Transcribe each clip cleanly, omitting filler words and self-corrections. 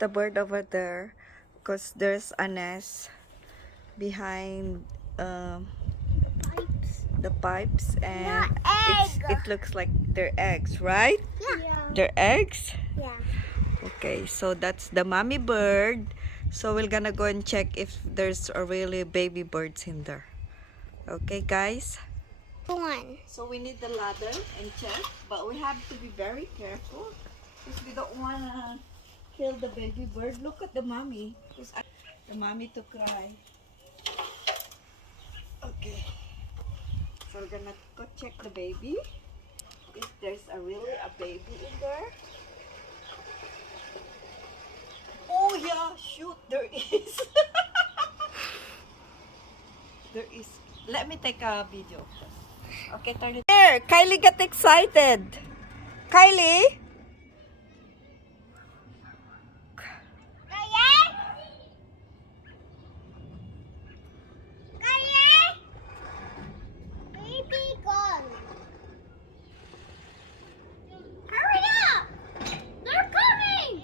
the bird over there because there's a nest behind Pipes. the pipes, and egg. it looks like they're eggs, right? Yeah. They're eggs. Yeah. Okay, so that's the mommy bird. So we're gonna go and check if there's really baby birds in there. Okay, guys? One. So we need the ladder and check, but we have to be very careful because we don't wanna kill the baby bird. Look at the mommy. The mommy to cry. Okay. So we're gonna go check the baby. If there's really a baby in there. Oh yeah, shoot, there is. There is. Let me take a video. Okay, turn it. There, Kylie got excited. Kylie? Baby gone. Hurry up! They're coming!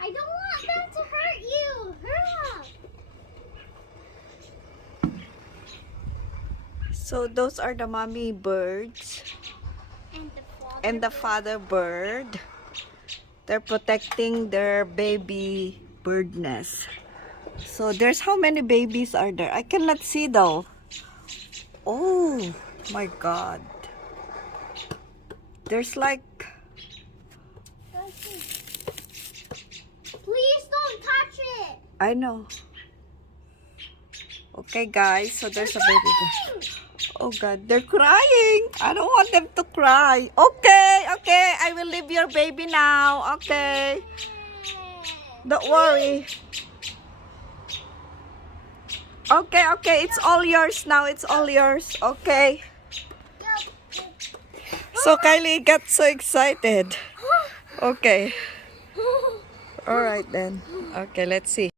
I don't want them to hurt you. Hurry up! So those are the mommy birds and the father bird. They're protecting their baby bird nest. So there's how many babies are there? I cannot see though. Oh my god. There's like, Please don't touch it. I know. Okay guys, so there's a baby bird. Oh god, they're crying. I don't want them to cry. Okay, okay, I will leave your baby now. Okay. Don't worry. Okay, okay, it's all yours now. It's all yours. Okay. So Kylie got so excited. Okay. All right then. Okay, let's see.